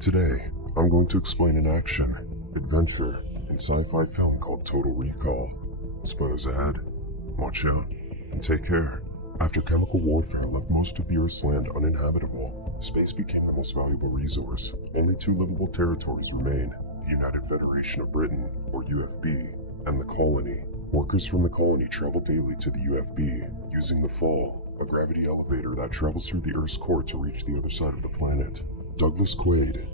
Today, I'm going to explain an action, adventure, and sci-fi film called Total Recall. Spoilers ahead. Watch out, and take care. After chemical warfare left most of the Earth's land uninhabitable, space became the most valuable resource. Only two livable territories remain, the United Federation of Britain, or UFB, and the colony. Workers from the colony travel daily to the UFB, using the Fall, a gravity elevator that travels through the Earth's core to reach the other side of the planet. Douglas Quaid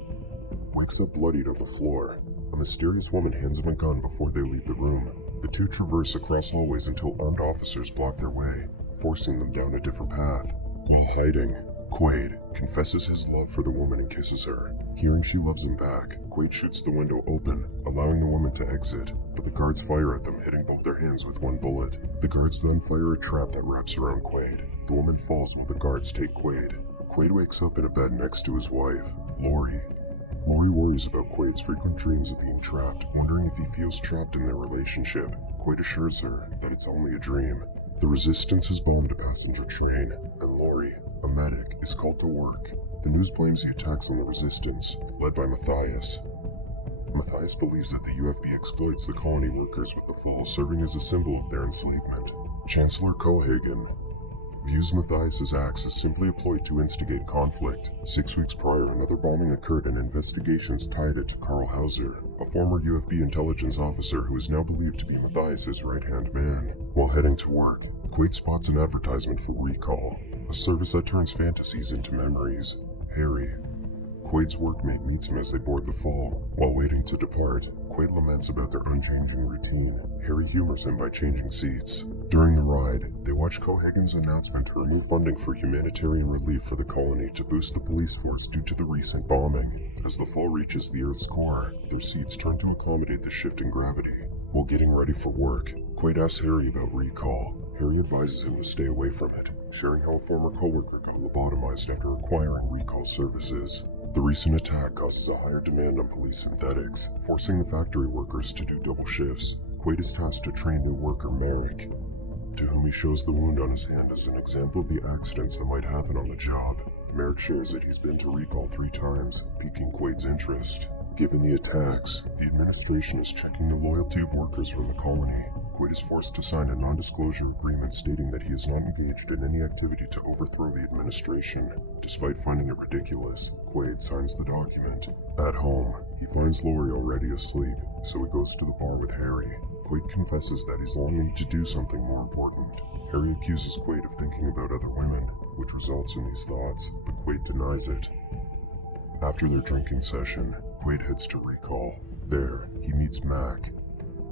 wakes up bloodied on the floor. A mysterious woman hands him a gun before they leave the room. The two traverse across hallways until armed officers block their way, forcing them down a different path. While hiding, Quaid confesses his love for the woman and kisses her. Hearing she loves him back, Quaid shoots the window open, allowing the woman to exit, but the guards fire at them, hitting both their hands with one bullet. The guards then fire a trap that wraps around Quaid. The woman falls when the guards take Quaid. Quaid wakes up in a bed next to his wife, Lori. Lori worries about Quaid's frequent dreams of being trapped, wondering if he feels trapped in their relationship. Quaid assures her that it's only a dream. The Resistance has bombed a passenger train, and Lori, a medic, is called to work. The news blames the attacks on the Resistance, led by Matthias. Matthias believes that the UFB exploits the colony workers, with the Fall serving as a symbol of their enslavement. Chancellor Cohagen views Matthias's acts as simply a ploy to instigate conflict. 6 weeks prior, another bombing occurred and investigations tied it to Carl Hauser, a former UFB intelligence officer who is now believed to be Matthias's right-hand man. While heading to work, Quaid spots an advertisement for Recall, a service that turns fantasies into memories. Harry, Quaid's workmate, meets him as they board the Fall. While waiting to depart, Quaid laments about their unchanging routine. Harry humors him by changing seats. During the ride, they watch Cohagen's announcement to remove funding for humanitarian relief for the colony to boost the police force due to the recent bombing. As the Fall reaches the Earth's core, their seats turn to accommodate the shift in gravity. While getting ready for work, Quaid asks Harry about Recall. Harry advises him to stay away from it, sharing how a former coworker got lobotomized after acquiring Recall services. The recent attack causes a higher demand on police synthetics, forcing the factory workers to do double shifts. Quaid is tasked to train new worker Merrick, to whom he shows the wound on his hand as an example of the accidents that might happen on the job. Merrick shares that he's been to Recall 3 times, piquing Quaid's interest. Given the attacks, the administration is checking the loyalty of workers from the colony. Quaid is forced to sign a non-disclosure agreement stating that he is not engaged in any activity to overthrow the administration. Despite finding it ridiculous, Quaid signs the document. At home, he finds Lori already asleep, so he goes to the bar with Harry. Quaid confesses that he's longing to do something more important. Harry accuses Quaid of thinking about other women, which results in these thoughts, but Quaid denies it. After their drinking session, Quaid heads to Recall. There, he meets Mac,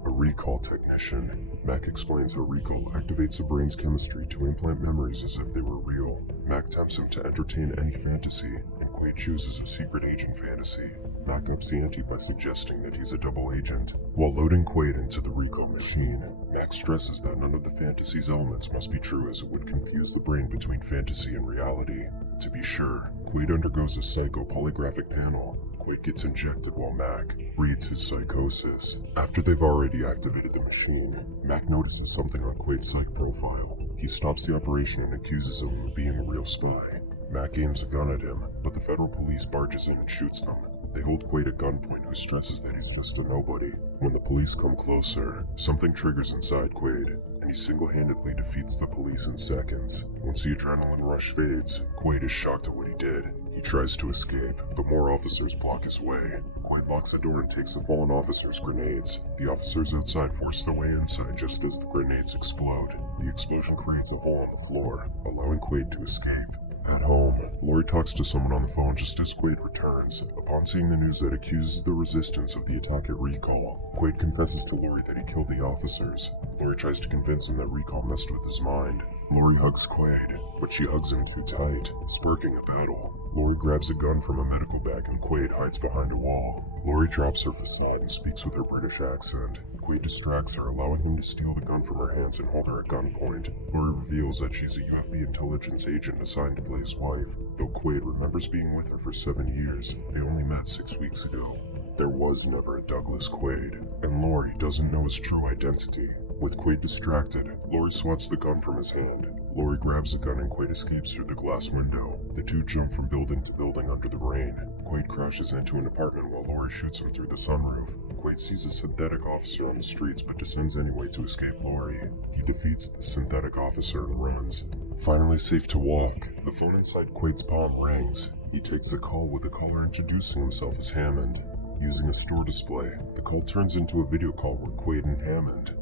a Recall technician. Mac explains how Recall activates the brain's chemistry to implant memories as if they were real. Mac tempts him to entertain any fantasy, and Quaid chooses a secret agent fantasy. Mac ups the ante by suggesting that he's a double agent. While loading Quaid into the Recall machine, Mac stresses that none of the fantasy's elements must be true, as it would confuse the brain between fantasy and reality. To be sure, Quaid undergoes a psycho-polygraphic panel. Quaid gets injected while Mac reads his psychosis. After they've already activated the machine, Mac notices something on Quaid's psych profile. He stops the operation and accuses him of being a real spy. Mac aims a gun at him, but the federal police barges in and shoots them. They hold Quaid at gunpoint, who stresses that he's just a nobody. When the police come closer, something triggers inside Quaid, and he single-handedly defeats the police in seconds. Once the adrenaline rush fades, Quaid is shocked at what he did. He tries to escape, but more officers block his way. Quaid locks the door and takes the fallen officer's grenades. The officers outside force their way inside just as the grenades explode. The explosion creates a hole on the floor, allowing Quaid to escape. At home, Lori talks to someone on the phone just as Quaid returns. Upon seeing the news that accuses the Resistance of the attack at Recall, Quaid confesses to Lori that he killed the officers. Lori tries to convince him that Recall messed with his mind. Lori hugs Quaid, but she hugs him too tight, sparking a battle. Lori grabs a gun from a medical bag and Quaid hides behind a wall. Lori drops her facade and speaks with her British accent. Quaid distracts her, allowing him to steal the gun from her hands and hold her at gunpoint. Lori reveals that she's a UFB intelligence agent assigned to play his wife, though Quaid remembers being with her for 7 years. They only met 6 weeks ago. There was never a Douglas Quaid, and Lori doesn't know his true identity. With Quaid distracted, Lori swats the gun from his hand. Lori grabs a gun and Quaid escapes through the glass window. The two jump from building to building under the rain. Quaid crashes into an apartment while Lori shoots him through the sunroof. Quaid sees a synthetic officer on the streets but descends anyway to escape Lori. He defeats the synthetic officer and runs. Finally safe to walk, the phone inside Quaid's palm rings. He takes the call with the caller introducing himself as Hammond. Using a store display, the call turns into a video call where Quaid and Hammond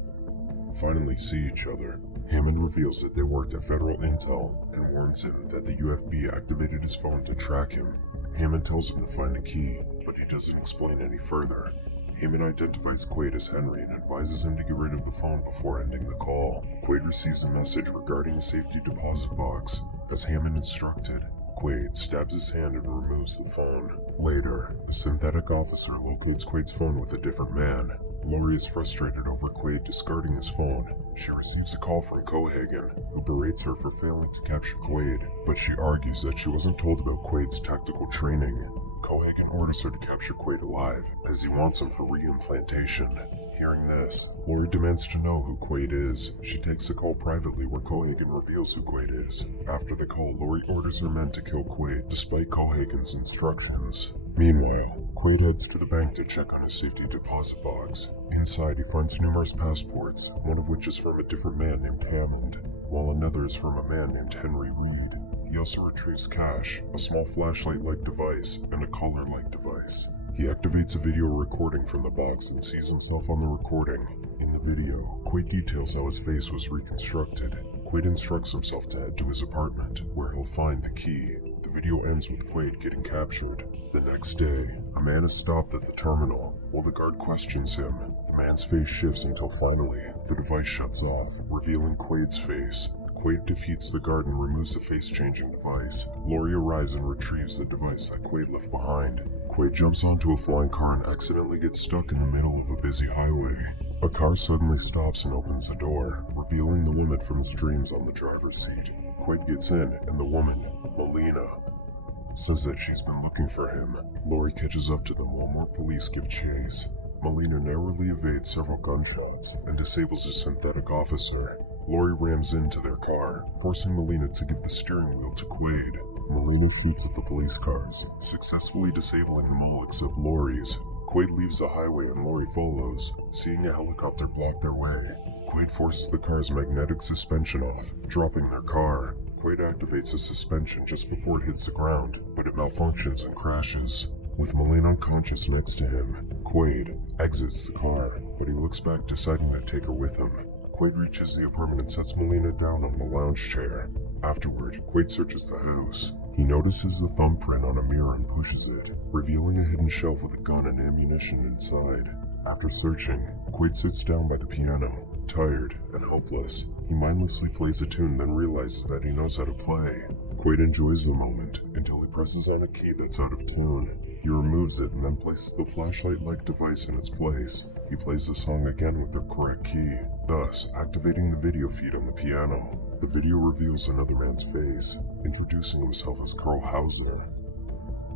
finally see each other. Hammond reveals that they worked at Federal Intel and warns him that the UFB activated his phone to track him. Hammond tells him to find a key, but he doesn't explain any further. Hammond identifies Quaid as Henry and advises him to get rid of the phone before ending the call. Quaid receives a message regarding a safety deposit box. As Hammond instructed, Quaid stabs his hand and removes the phone. Later, a synthetic officer locates Quaid's phone with a different man. Lori is frustrated over Quaid discarding his phone. She receives a call from Cohagen, who berates her for failing to capture Quaid, but she argues that she wasn't told about Quaid's tactical training. Cohagen orders her to capture Quaid alive, as he wants him for reimplantation. Hearing this, Lori demands to know who Quaid is. She takes the call privately where Cohagen reveals who Quaid is. After the call, Lori orders her men to kill Quaid, despite Cohagen's instructions. Meanwhile, Quaid heads to the bank to check on his safety deposit box. Inside, he finds numerous passports, one of which is from a different man named Hammond, while another is from a man named Henry Reed. He also retrieves cash, a small flashlight-like device, and a collar-like device. He activates a video recording from the box and sees himself on the recording. In the video, Quaid details how his face was reconstructed. Quaid instructs himself to head to his apartment, where he'll find the key. The video ends with Quaid getting captured. The next day, a man is stopped at the terminal. While the guard questions him, the man's face shifts until finally, the device shuts off, revealing Quaid's face. Quaid defeats the guard and removes the face-changing device. Lori arrives and retrieves the device that Quaid left behind. Quaid jumps onto a flying car and accidentally gets stuck in the middle of a busy highway. A car suddenly stops and opens the door, revealing the woman from his dreams on the driver's seat. Quaid gets in, and the woman, Melina, says that she's been looking for him. Lori catches up to them while more police give chase. Melina narrowly evades several gunshots and disables a synthetic officer. Lori rams into their car, forcing Melina to give the steering wheel to Quaid. Melina shoots at the police cars, successfully disabling them all except Lori's. Quaid leaves the highway and Lori follows. Seeing a helicopter block their way, Quaid forces the car's magnetic suspension off, dropping their car. Quaid activates the suspension just before it hits the ground, but it malfunctions and crashes. With Melina unconscious next to him, Quaid exits the car, but he looks back deciding to take her with him. Quaid reaches the apartment and sets Melina down on the lounge chair. Afterward, Quaid searches the house. He notices the thumbprint on a mirror and pushes it, revealing a hidden shelf with a gun and ammunition inside. After searching, Quaid sits down by the piano. Tired and hopeless, he mindlessly plays a tune, then realizes that he knows how to play. Quaid enjoys the moment until he presses on a key that's out of tune. He removes it and then places the flashlight-like device in its place. He plays the song again with the correct key, thus activating the video feed on the piano. The video reveals another man's face, introducing himself as Carl Hauser.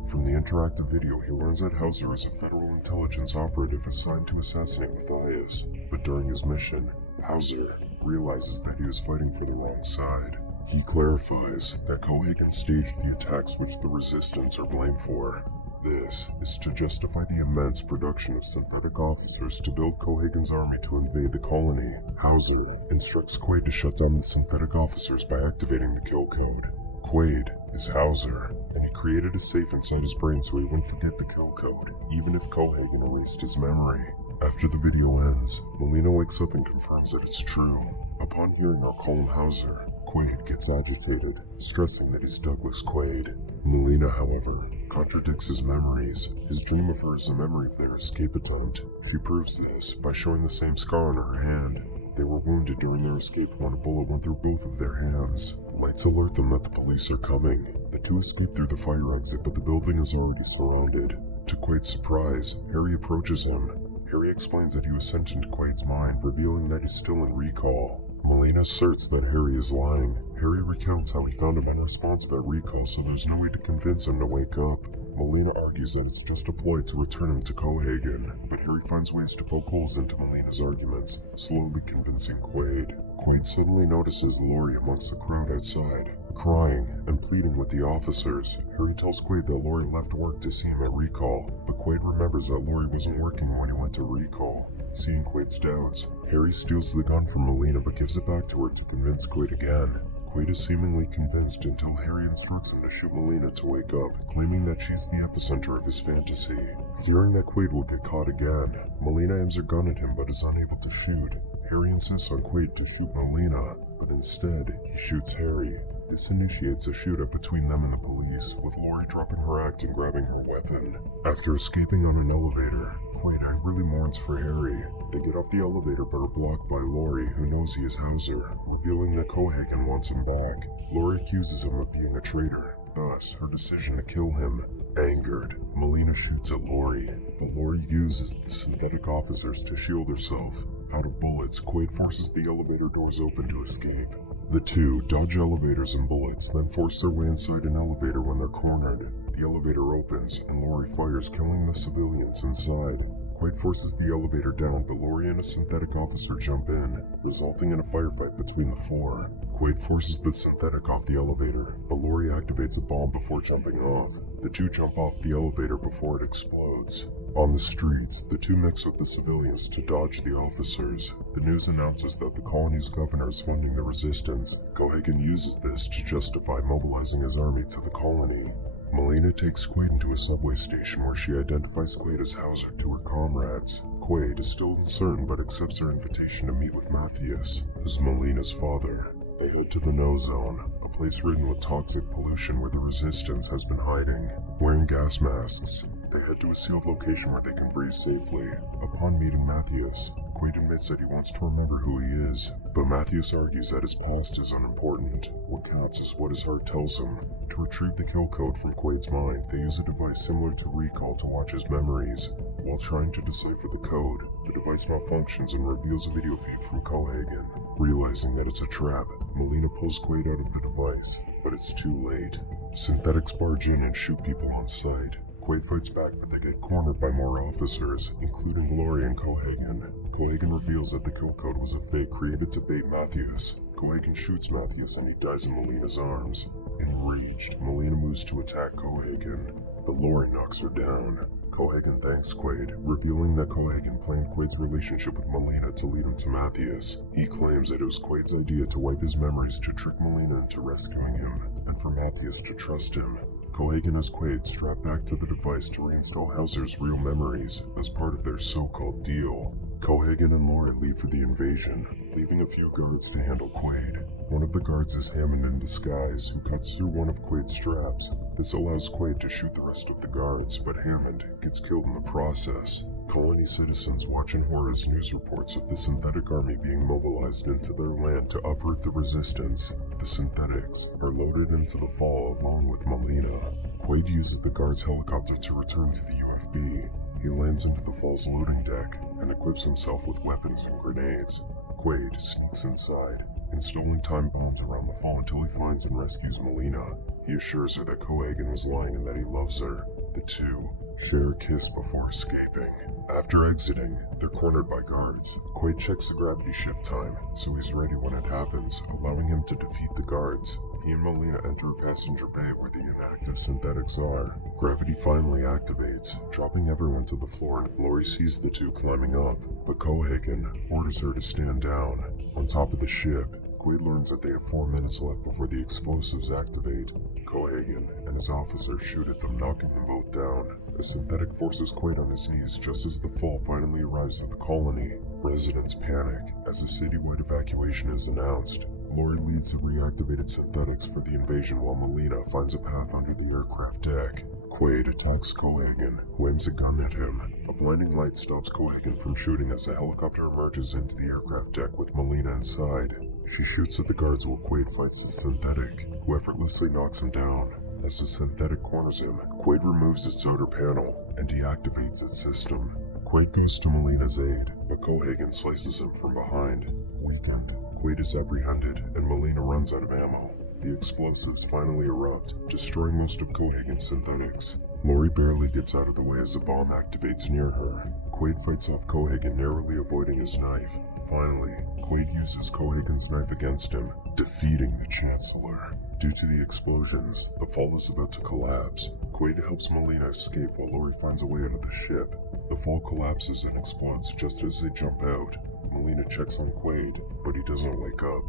From the interactive video, he learns that Hauser is a federal intelligence operative assigned to assassinate Matthias, but during his mission, Hauser realizes that he was fighting for the wrong side. He clarifies that Cohagen staged the attacks which the Resistance are blamed for. This is to justify the immense production of synthetic officers to build Cohagen's army to invade the colony. Hauser instructs Quaid to shut down the synthetic officers by activating the kill code. Quaid is Hauser, and he created a safe inside his brain so he wouldn't forget the kill code, even if Cohagen erased his memory. After the video ends, Melina wakes up and confirms that it's true. Upon hearing our call him Hauser, Quaid gets agitated, stressing that he's Douglas Quaid. Melina, however, contradicts his memories. His dream of her is a memory of their escape attempt. She proves this by showing the same scar on her hand. They were wounded during their escape when a bullet went through both of their hands. Lights alert them that the police are coming. The two escape through the fire exit, but the building is already surrounded. To Quaid's surprise, Harry approaches him. Harry explains that he was sent into Quaid's mind, revealing that he's still in recall. Melina asserts that Harry is lying. Harry recounts how he found him unresponsive at recall, so there's no way to convince him to wake up. Melina argues that it's just a ploy to return him to Cohagen, but Harry finds ways to poke holes into Melina's arguments, slowly convincing Quaid. Quaid suddenly notices Lori amongst the crowd outside, crying and pleading with the officers. Harry tells Quaid that Lori left work to see him at recall, but Quaid remembers that Lori wasn't working when he went to recall. Seeing Quaid's doubts, Harry steals the gun from Melina but gives it back to her to convince Quaid again. Quaid is seemingly convinced until Harry instructs him to shoot Melina to wake up, claiming that she's the epicenter of his fantasy. Fearing that Quaid will get caught again, Melina aims her gun at him but is unable to shoot. Harry insists on Quaid to shoot Melina, but instead, he shoots Harry. This initiates a shootout between them and the police, with Lori dropping her act and grabbing her weapon. After escaping on an elevator, Quaid angrily mourns for Harry. They get off the elevator but are blocked by Lori, who knows he is Hauser, revealing that Cohagen wants him back. Lori accuses him of being a traitor, thus her decision to kill him. Angered, Melina shoots at Lori, but Lori uses the synthetic officers to shield herself. Out of bullets, Quaid forces the elevator doors open to escape. The two dodge elevators and bullets, then force their way inside an elevator when they're cornered. The elevator opens, and Lori fires, killing the civilians inside. Quaid forces the elevator down, but Lori and a synthetic officer jump in, resulting in a firefight between the four. Quaid forces the synthetic off the elevator, but Lori activates a bomb before jumping off. The two jump off the elevator before it explodes. On the streets, the two mix with the civilians to dodge the officers. The news announces that the colony's governor is funding the resistance. Cohagen uses this to justify mobilizing his army to the colony. Melina takes Quaid into a subway station where she identifies Quaid as Hauser to her comrades. Quaid is still uncertain but accepts their invitation to meet with Matthias, who's Melina's father. They head to the No Zone, a place ridden with toxic pollution where the resistance has been hiding. Wearing gas masks, they head to a sealed location where they can breathe safely. Upon meeting Matthias, Quaid admits that he wants to remember who he is, but Matthias argues that his past is unimportant. What counts is what his heart tells him. To retrieve the kill code from Quaid's mind, they use a device similar to Recall to watch his memories. While trying to decipher the code, the device malfunctions and reveals a video feed from Cohagen. Realizing that it's a trap, Melina pulls Quaid out of the device, but it's too late. Synthetics barge in and shoot people on sight. Quaid fights back, but they get cornered by more officers, including Lori and Cohagen. Cohagen reveals that the kill code was a fake created to bait Matthias. Cohagen shoots Matthias and he dies in Melina's arms. Enraged, Melina moves to attack Cohagen, but Lori knocks her down. Cohagen thanks Quaid, revealing that Cohagen planned Quaid's relationship with Melina to lead him to Matthias. He claims that it was Quaid's idea to wipe his memories to trick Melina into rescuing him, and for Matthias to trust him. Cohagen has Quaid strapped back to the device to reinstall Hauser's real memories as part of their so-called deal. Cohagen and Lori leave for the invasion, leaving a few guards to handle Quaid. One of the guards is Hammond in disguise, who cuts through one of Quaid's straps. This allows Quaid to shoot the rest of the guards, but Hammond gets killed in the process. Colony citizens watch in horror as news reports of the synthetic army being mobilized into their land to uproot the resistance. The synthetics are loaded into the fall along with Melina. Quaid uses the guard's helicopter to return to the UFB. He lands into the fall's loading deck and equips himself with weapons and grenades. Quaid sneaks inside, installing time bombs around the fall until he finds and rescues Melina. He assures her that Cohagen was lying and that he loves her. The two share a kiss before escaping. After exiting, they're cornered by guards. Quaid checks the gravity shift time, so he's ready when it happens, allowing him to defeat the guards. He and Melina enter a passenger bay where the inactive synthetics are. Gravity finally activates, dropping everyone to the floor. Lori sees the two climbing up, but Cohagen orders her to stand down. On top of the ship, Quaid learns that they have 4 minutes left before the explosives activate. Cohagen and his officers shoot at them, knocking them both down. A synthetic forces Quaid on his knees just as the fall finally arrives at the colony. Residents panic as a citywide evacuation is announced. Lori leads the reactivated synthetics for the invasion while Melina finds a path under the aircraft deck. Quaid attacks Cohagen, who aims a gun at him. A blinding light stops Cohagen from shooting as the helicopter emerges into the aircraft deck with Melina inside. She shoots at the guards while Quaid fights the synthetic, who effortlessly knocks him down. As the synthetic corners him, Quaid removes its outer panel and deactivates its system. Quaid goes to Melina's aid, but Cohagen slices him from behind. Weakened, Quaid is apprehended and Melina runs out of ammo. The explosives finally erupt, destroying most of Cohagen's synthetics. Lori barely gets out of the way as a bomb activates near her. Quaid fights off Cohagen, narrowly avoiding his knife. Finally, Quaid uses Cohagen's knife against him, defeating the Chancellor. Due to the explosions, the fall is about to collapse. Quaid helps Melina escape while Lori finds a way out of the ship. The fall collapses and explodes just as they jump out. Melina checks on Quaid, but he doesn't wake up.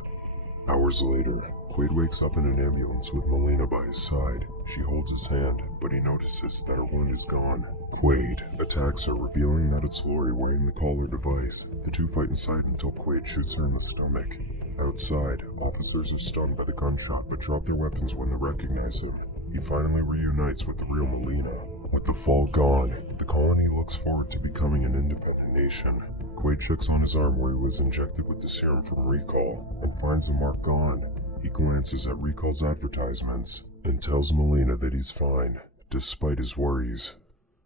Hours later, Quaid wakes up in an ambulance with Melina by his side. She holds his hand, but he notices that her wound is gone. Quaid attacks her, revealing that it's Lori wearing the collar device. The two fight inside until Quaid shoots her in the stomach. Outside, officers are stunned by the gunshot but drop their weapons when they recognize him. He finally reunites with the real Melina. With the fall gone, the colony looks forward to becoming an independent nation. Quaid checks on his arm where he was injected with the serum from Recall and finds the mark gone. He glances at Recall's advertisements and tells Melina that he's fine, despite his worries.